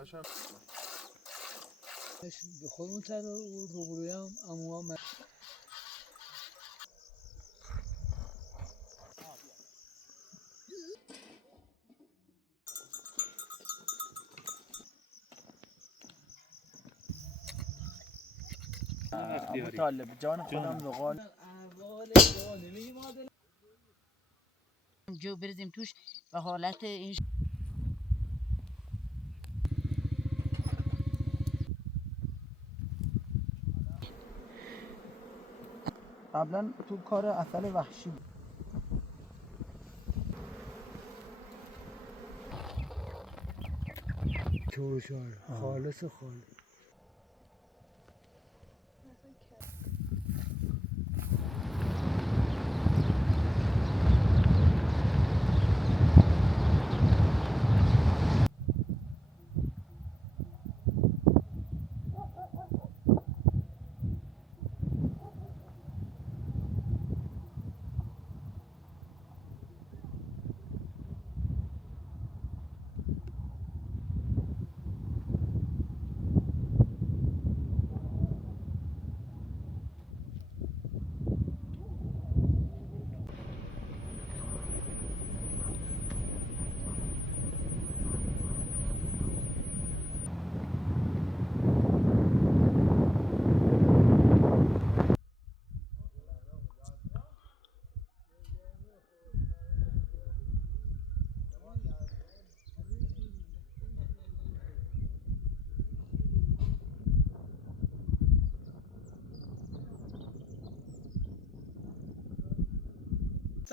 به خودمون تر و روبروی هم اموها ابو طالب جان خودم زغال جو بریزیم توش به حالت این قبلا تو کار اصل وحشی بود. چوشار خالص خالص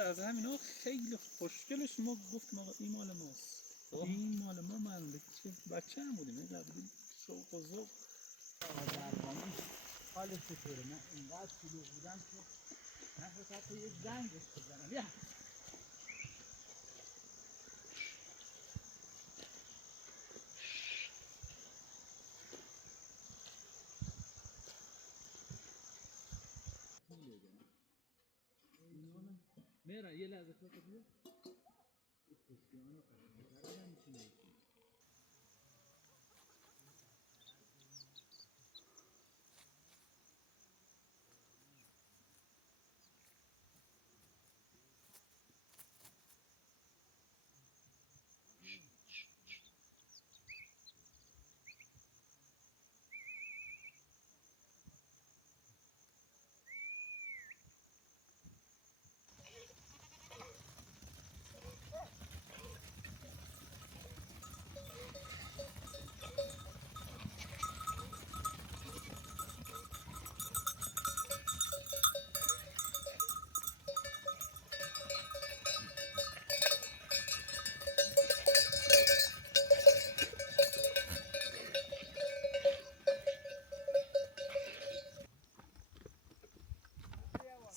از همینا خیلی خوشگلش ما گفتم آقا این مال ماست. این مال ما من بچه هم بودیم اینقدر بودیم شوق و ذوق دربانی حالش چطوره؟ من اینقدر شلوغ بودم که نفس حتی یک زنگ بهش بزنم. بیا میرا یه لحظه تو بیا.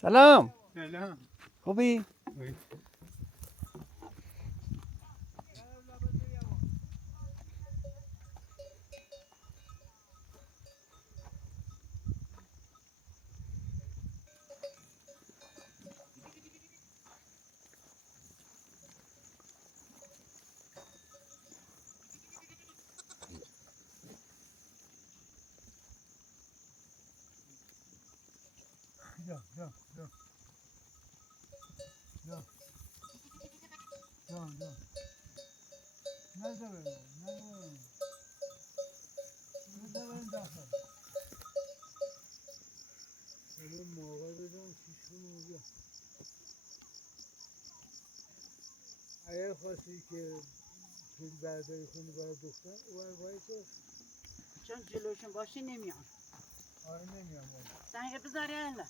سلام سلام. خوبی؟ اگر خواستی که فیلم برداری کنی برای دختر اون وایسه چون جلوشون باشی نمیان. آره نمیام سنگ بذاری الا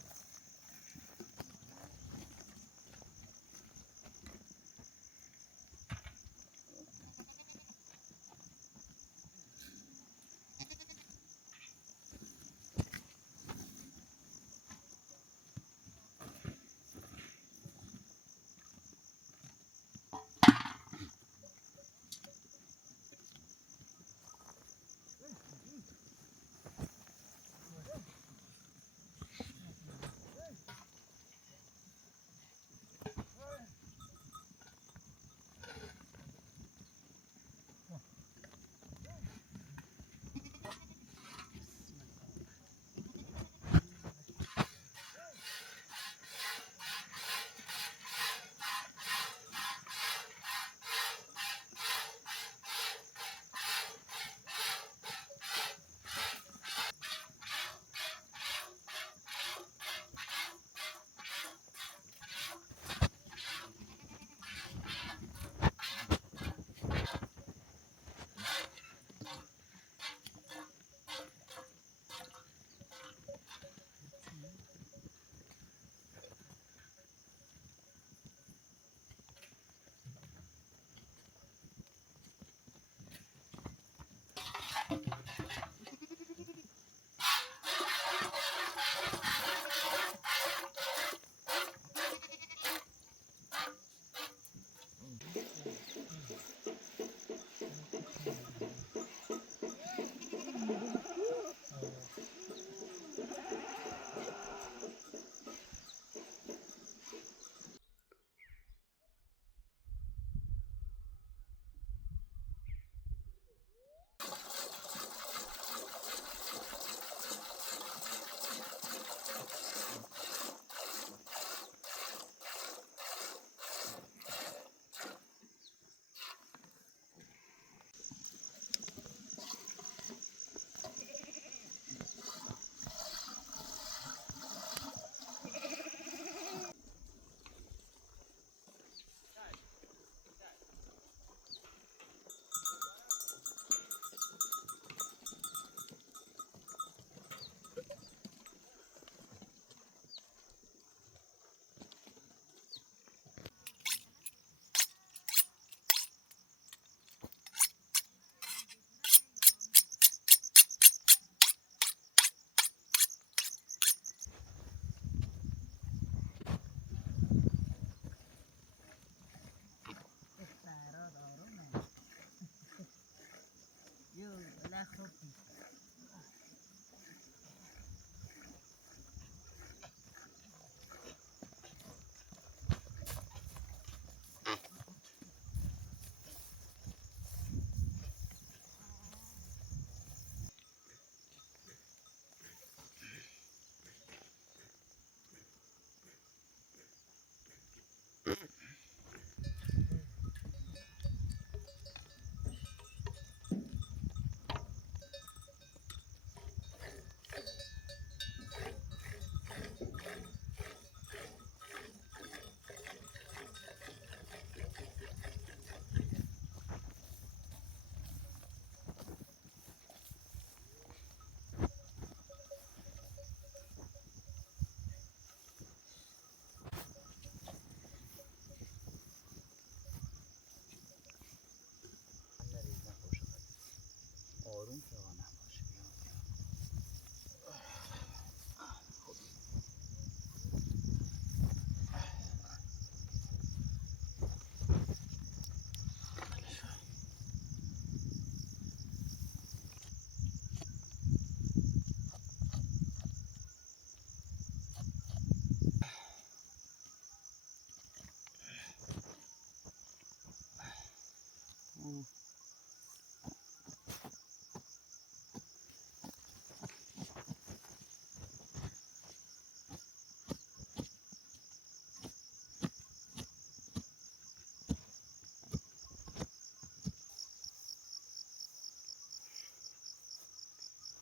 آروم که آقا نباشه.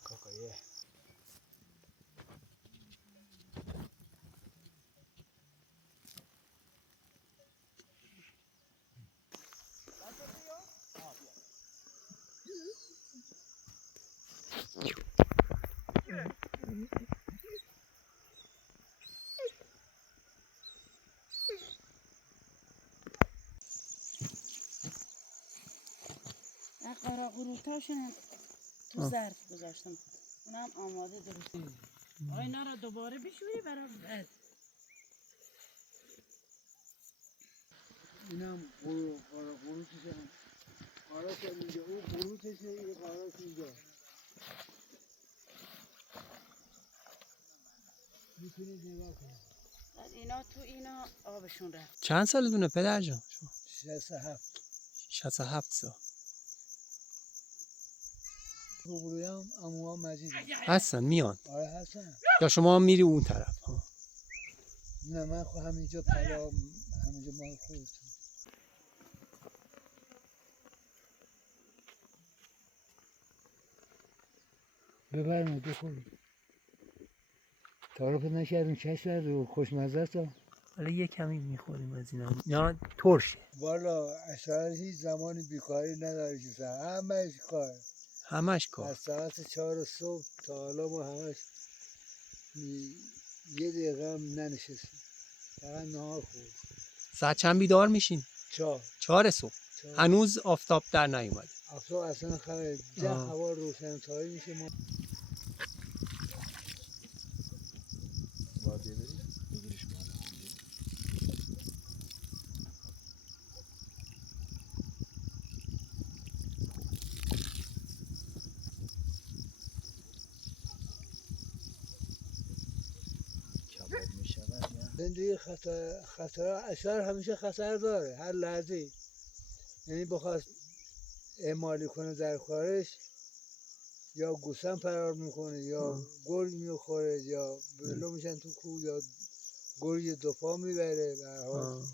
کاکایه قرا قروتاشون تو ظرف گذاشتم. اونم آماده درست. آقا اینا رو دوباره بشوری برای بعد. اینم قروتش هم قاراش هم اینجا، اون قروتشه، این قاراش اینجا. میتونید نگاه کنید. بعد اینا تو اینا آبشون رفت. چند سالتونه پدر جان؟ 67. 67 سال. روبرویم عموها مجید هستن میان. آره هستن. یا شما هم میری اون طرف ها؟ نه من خود همینجا پلا همینجا مال خودتون. ببرمه بخور. تعارف نکردیم چشم رو خوشمزه است. حالا یه کمی میخوریم از اینا. یا ترشه. والا اشعار هیچ زمانی بیکاری نداره که همش کار. همش کار. از ساعت 4 صبح تا حالا ما همش یه دقیقه هم ننشستیم. فقط نهار خورد. ساعت چند بیدار میشین؟ 4. 4 صبح. هنوز آفتاب در نیومده. آفتاب اصلا خبره. جه هوا روشن تاری میشه ما. باید ببری بگیرش بالا. کباب میشود یا زندگی خطر اشعار همیشه خطر داره هر لحظه. یعنی بخواست اعمالی کنه در کارش یا گوسفند فرار میکنه یا گرگ میخوره یا بلو میشن تو کوه یا گرگ دو پا میبره. به هر حال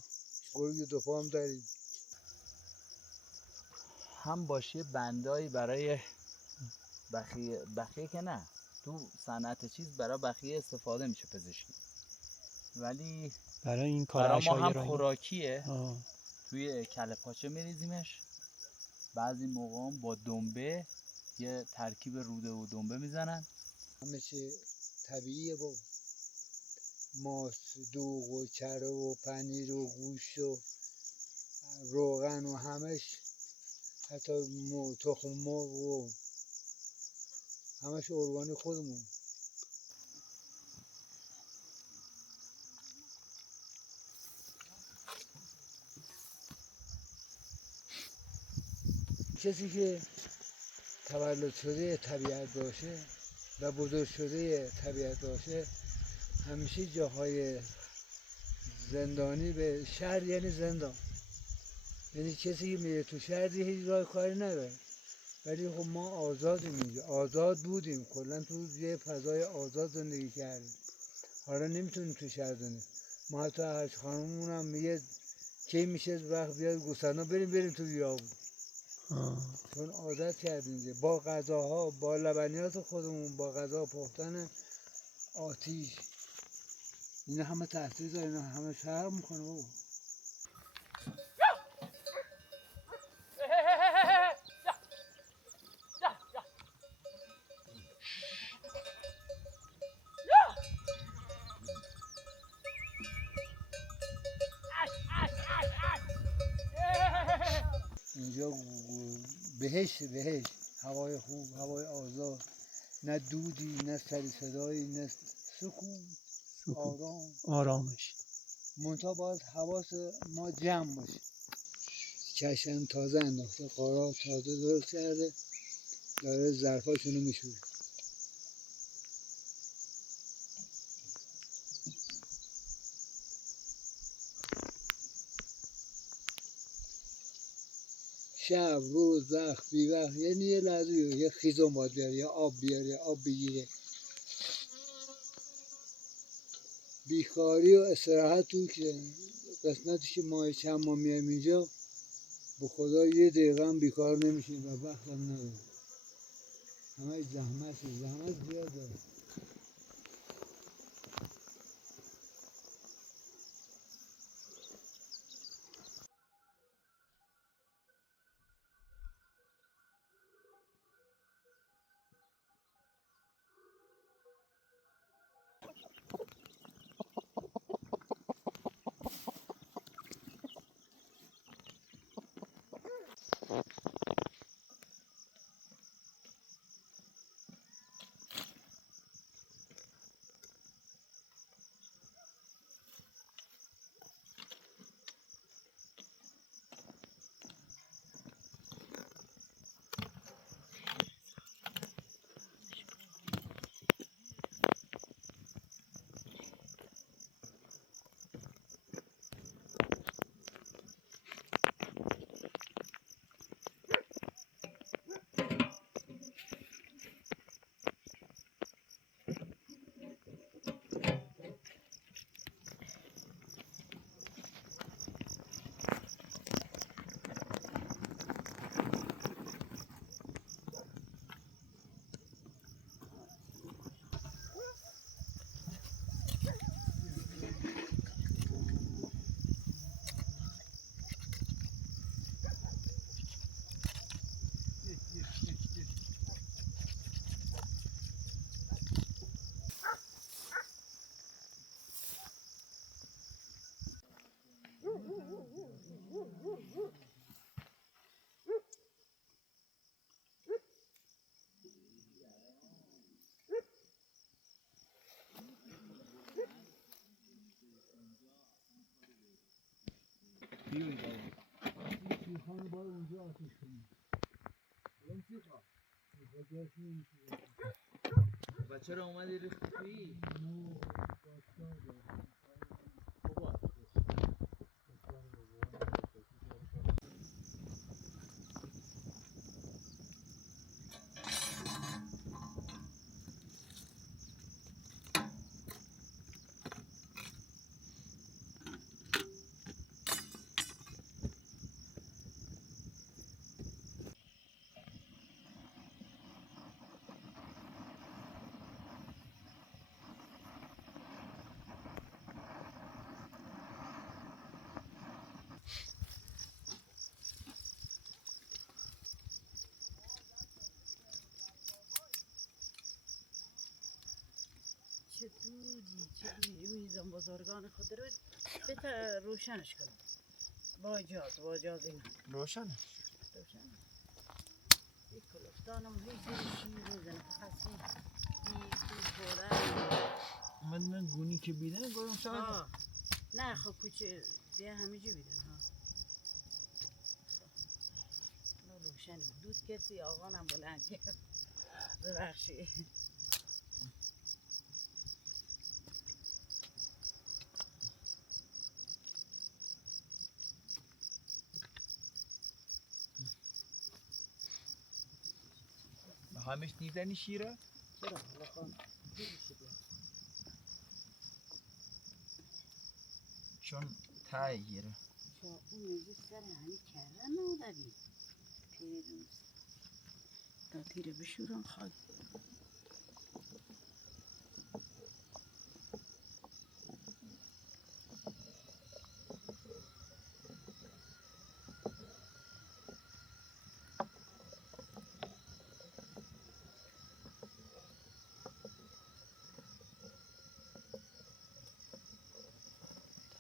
گرگ دو پا هم داریم. هم باشه بندایی برای بخیه که نه، تو صنعت چیز برای بخیه استفاده میشه پزشکی، ولی برای این کار برای ما عشایر هم خوراکیه. آه. توی کله پاچه میریزیمش، بعضی موقع هم با دنبه یه ترکیب روده و دنبه میزنن. همه چی طبیعیه بابا. ماست، دوغ و چره و پنیر و گوشت و روغن و همش، حتی تخم مرغ و همش ارگانی خودمون. کسی که تولد شده طبیعت باشه و بزرگ شده طبیعت باشه، همیشه جاهای زندانی به شهر یعنی زندان، یعنی کسی که میره تو شهر هیچ راه کاری نداره. ولی خب ما آزادیم اینجا، آزاد بودیم، کلا تو یه فضای آزاد زندگی کردیم. حالا نمیتونیم تو شهر زندگی. ما حتی هر خانممون هم میگه کی میشه وقت بیاد گوسفندا بریم تو بیابون، چون عادت کردیم اینجا با غذاها، با لبنیات خودمون، با غذا پختن آتیش، اینا همه تاثیر داره، اینا همه فرق میکنه بابا. اینجا بهشت، هوای خوب، هوای آزاد، نه دودی، نه سر صدایی، نه سکوت، آرامش. منتها باید حواس ما جمع باشه. چشم تازه انداخته، قارا تازه درست کرده، داره ظرفاشونو میشوره. شب، روز، وقت، بی وقت، یعنی یه لحظه یه خیزون باید بیاره، یا آب بیاره، یا آب بگیره. بیکاری و استراحت تو که قسمتش ما چند ماه میایم اینجا، به خدا یه دقیقه هم بیکار نمیشیم و وقت هم نداریم. همه زحمت زیاد داره. سیخان باید اونجا آتیش کنیم. الان سیخان جاش نمیشه. و چرا اومدی ریختی تویی؟ چه دودی زنبازارگان خود رو بهتر روشنش کنم با اجاز این روشنه. یک کلفتانم هیچ شیر میزنه خاصی این خوره من گونی که بیدن گفتم شاید نه خب کوچه دیگه همه جو بیدن ها روشن روشن دود کسی آقانم بلند کرد ببخشید همش دیدنی شیره؟ چرا بخوام دیدیشی بیا چون تای گیره چون اون میزی سر همین کره نادبی پیروز تا تیره بشورم خواهد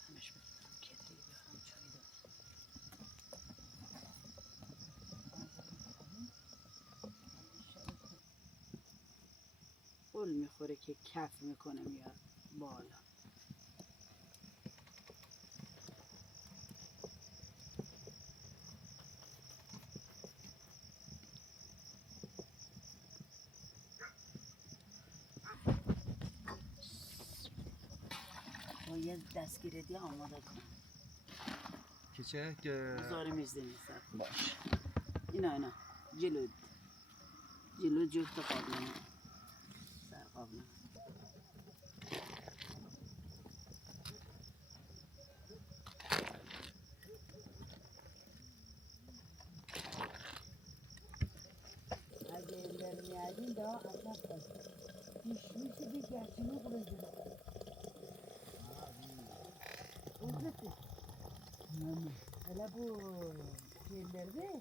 همش بکنم کتری بیارم چای دار گل میخوره که کف میکنه میاد بالا باید دستگیردی آماده کنم که چه؟ که بذاری میزدیم سر باش اینا جلو جفت قابلمه سر قابلمه اگه برمیادین دا اصلا پیشمیش دیگر چنو قرده قرده الا bu şeylerde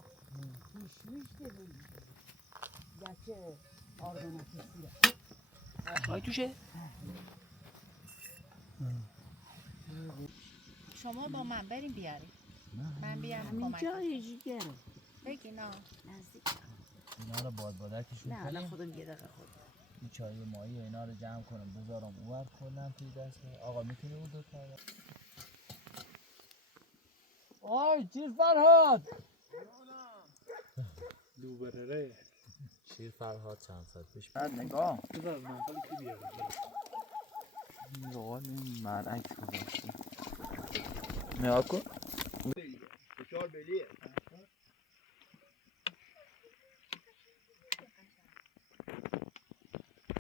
pişmişti bu gerçi oradan ateşiyle. های توشه؟ شما با من بریم بیاریم من بیارم همینجا کمک یه جیگره بگی نه نزدیک اینا رو بادبادکشون نه الان کنیم خودم یه دقیقه خود این چای مایی و اینا رو جمع کنم بذارم اون کنم توی دست آقا میتونی اون دوتا آی چیر فرهاد دوباره شیر فرهاد چند ساعت پیش بعد نگاه بذار از منقلی که بیاره روغال این مرعک گذاشته نگاه کن فشار بلیه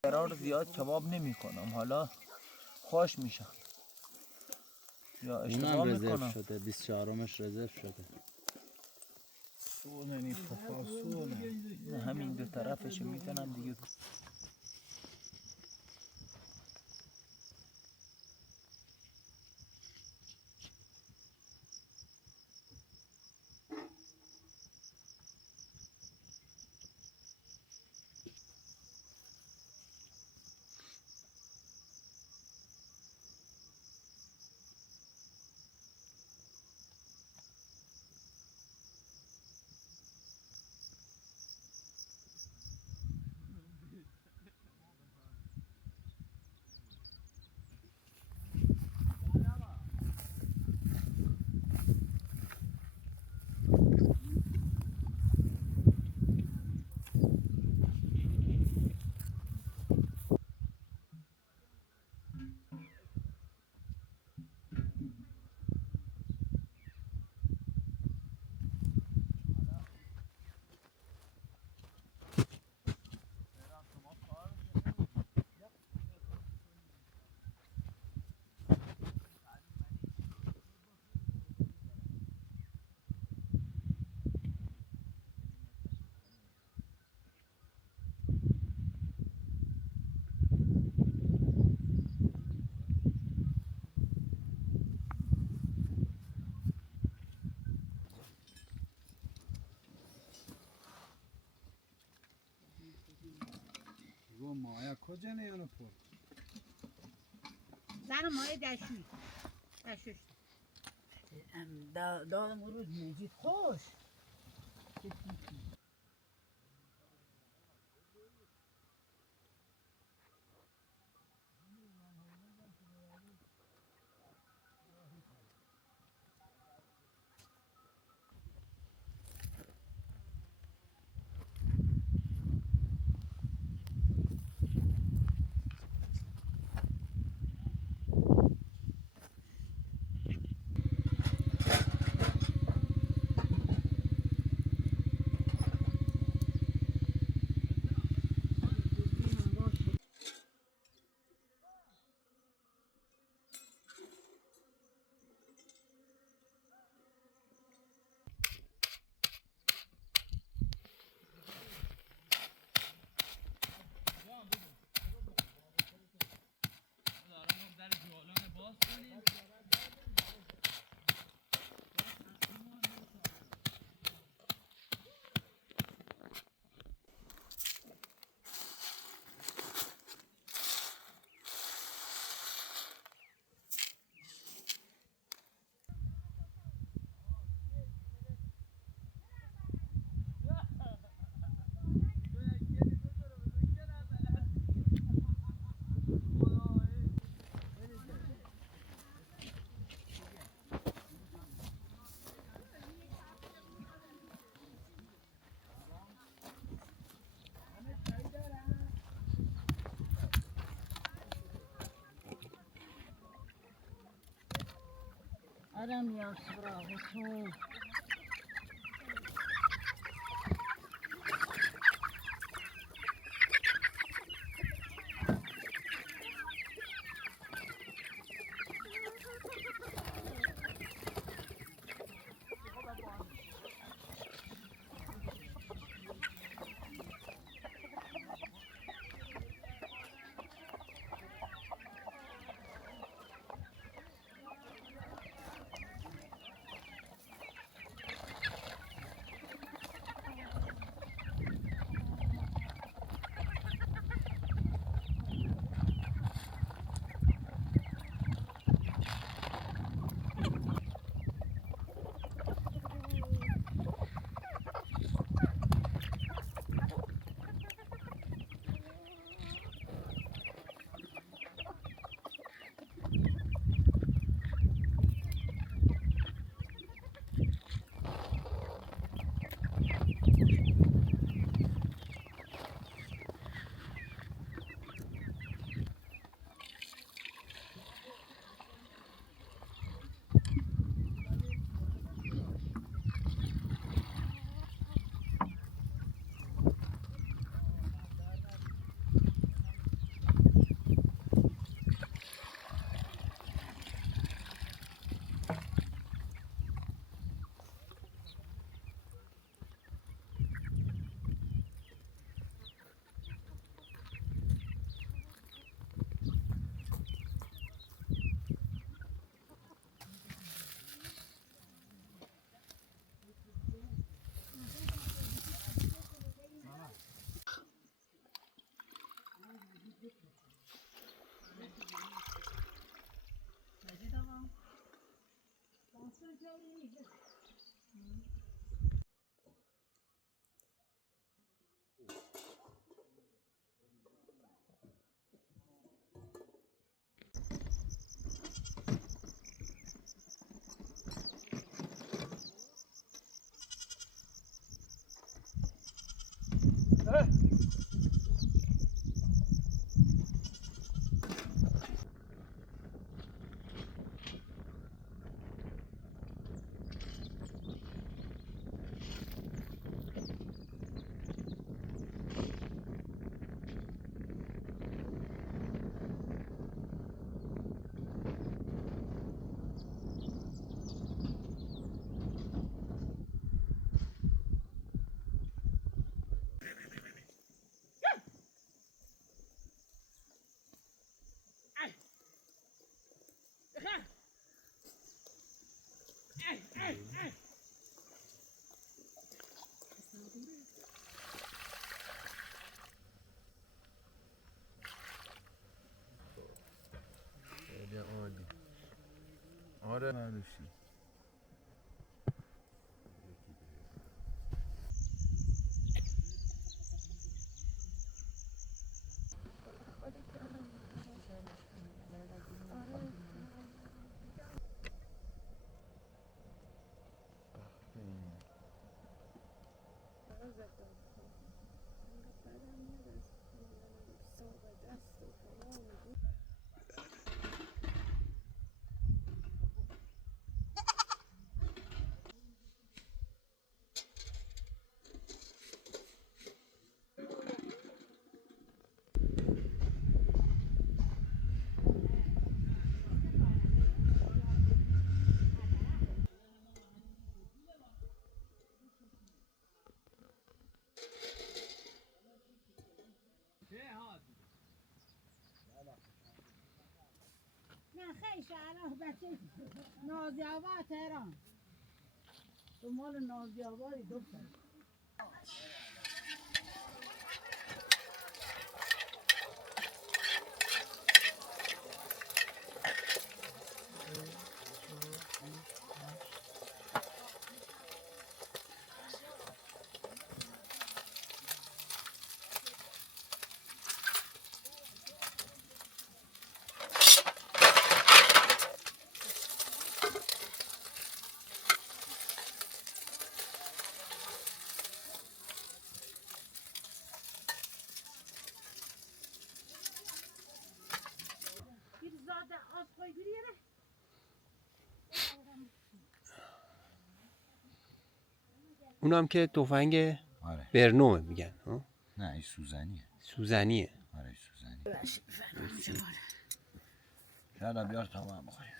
قرار زیاد کباب نمی کنم حالا خوش میشم یا اشتباه میکنم شده 24مش رزرو شده سوننی پاپا سونه همین دو طرفشو میکنم دیگه و مایا کجا نیانو پر زن مای دشوی دادم روز میجید خوش Adam ya bravo to. خیلی عالی. آره نداشتی. خیلی شهرها بچه نازیاباد تهران تو مال نازیابادی دختر اونم که تفنگ آره برنومه میگن ها؟ نه این سوزنیه. سوزنیه. آره این سوزنی. شاید بیار تا من بخوریم.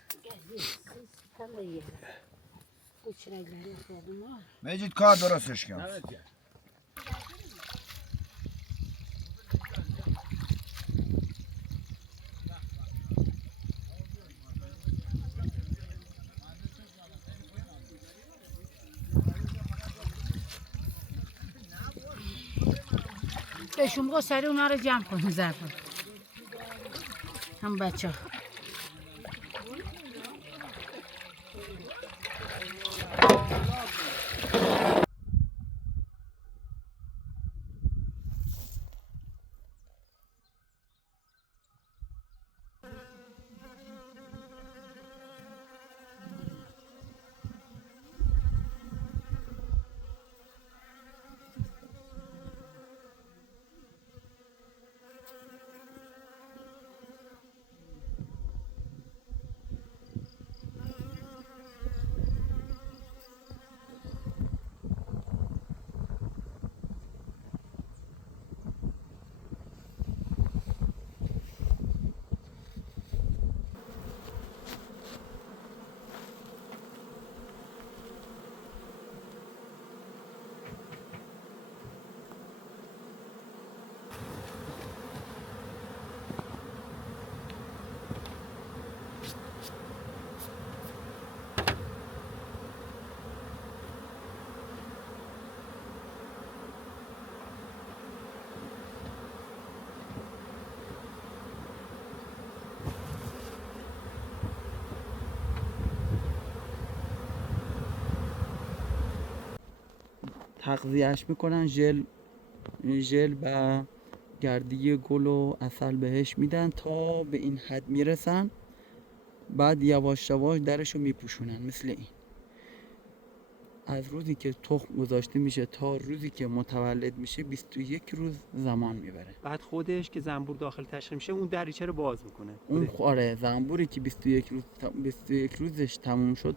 مجید کار درستش کن. بهشون بگو سری اونا رو جمع کنیم ظرفا هم بچه ها تغذیهش میکنن، ژل و گردی گل و عسل بهش میدن تا به این حد میرسن، بعد یواش یواش درشو میپوشونن. مثل این از روزی که تخم گذاشته میشه تا روزی که متولد میشه 21 روز زمان میبره. بعد خودش که زنبور داخل تشکیل میشه اون دریچه رو باز میکنه. اون آره زنبوری که 21 روزش تموم شد،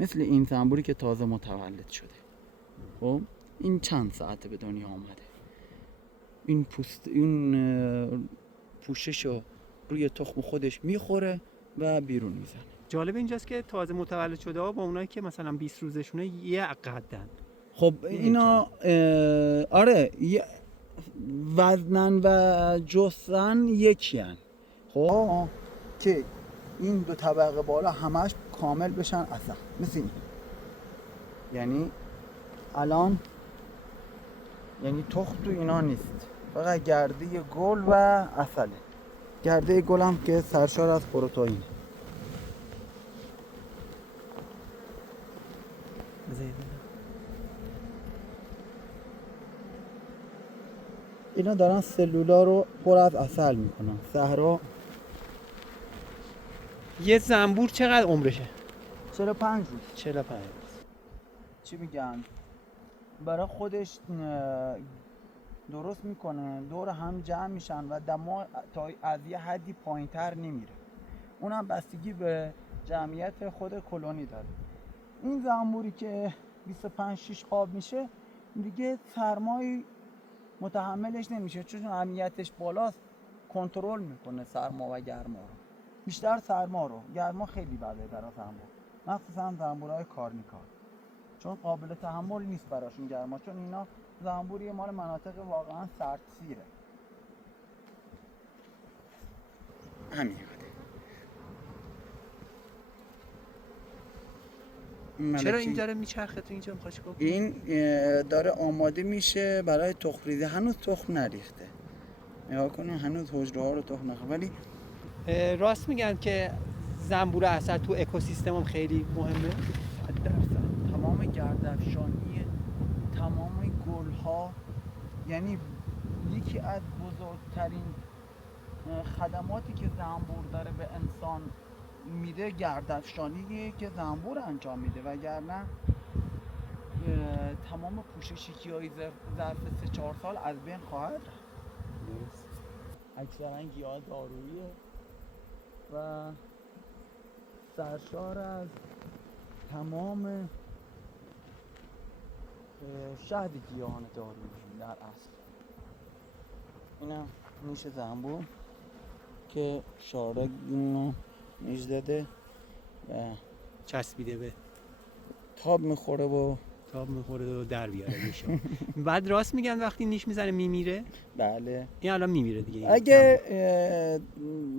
مثل این زنبوری که تازه متولد شده. خب این چند ساعته به دنیا آمده، این پوششو روی تخم خودش میخوره و بیرون میزنه. جالب اینجاست که تازه متولد شده ها با اونایی که مثلا 20 روزشونه یه قدن. خب اینا آره وزنن و جسن یکی هن. خب که این دو طبقه بالا همش کامل بشن عسل مثل این. یعنی الان تخم تو اینا نیست، فقط گرده گل و عسله. گرده گل هم که سرشار از پروتئین. اینا دارن سلولا رو پر از عسل میکنن. صحرا یه زنبور چقدر عمرشه؟ 45 روز. 45 روز. چی میگن؟ برای خودش درست میکنه، دور هم جمع میشن و دما تا از یه حدی پایینتر نمیره. اونم بستگی به جمعیت خود کلونی داره. این زنبوری که 25-6 قاب میشه دیگه سرمایی متحملش نمیشه، چون امنیتش بالاست، کنترل میکنه سرما و گرما رو. بیشتر سرما رو، گرما خیلی بده برای زنبور، مخصوصا زنبورهای کارنیکا، چون قابل تحمل نیست براشون گرما، چون اینا زنبوری مال مناطق واقعا سردسیره. همین چرا این داره میچرخه تو اینجا میخواد چیکار کنه؟ این داره آماده میشه برای تخم ریزی. هنوز تخم نریخته. نگاه کنین هنوز حجره ها رو تخم نخورده، ولی راست میگن که زنبور عسل تو اکوسیستم هم خیلی مهمه. 100% تمام گردافشانی تمام گل ها، یعنی یکی از بزرگترین خدماتی که زنبور داره به انسان میده گردافشانیه که زنبور انجام میده، وگرنه تمام پوششی که ظرف 3-4 سال از بین خواهد رفت. درست. اکثرا گیاه داروییه و سرشار از تمام شهد گیاهان دارویی در اصل. اینم نیش زنبور که شارک نیش داده و چسبیده به تاب میخوره و تاب میخوره و در بیاره میشه. بعد راست میگن وقتی نیش میزنه میمیره. بله این الان میمیره دیگه. اگه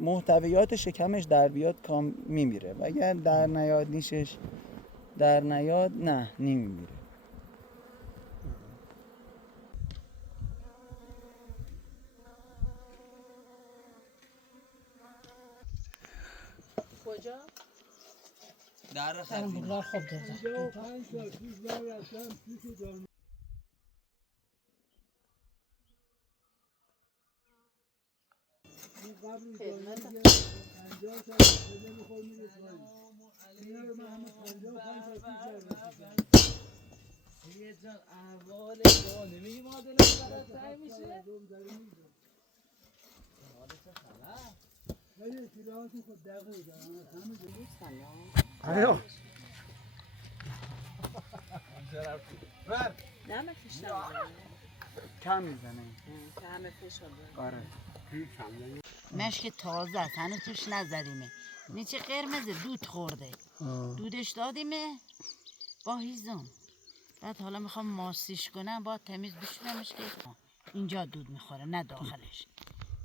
محتویات شکمش در بیاد کام میمیره و اگر در نیاد نیشش در نیاد نه نمیمیره. کجا؟ در خزینه. خوب دارم. 55 سال پیش من رفتم پیش دانش قبل دانش 50 سال بده میخور میره پایین. اینا رو من همه 55 سال پیش رفتم. یه جان احوال نمیگی مادلم برات تایی میشه؟ ولی اطلاعاتون خود دقیق دارم همه آره. نمکش کم میزنه. همه فشار داره. آره. مشک تازه است، هنوز توش نزدیمه. این چه قرمزه، دود خورده. دودش دادیمه با هیزم. بعد حالا میخوام ماسیش کنم، با تمیز بشورمش که اینجا دود میخوره نه داخلش.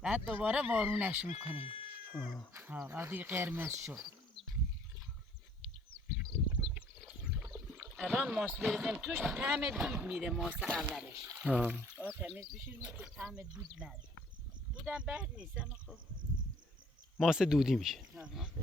بعد دوباره وارونش میکنیم. وقتی قرمز شد الان ماست بریزیم توش طعم دود میره. ماست اولش با تمیز بشوریم که طعم دود نره. دودم بد نیست اما خب ماست دودی میشه. ماست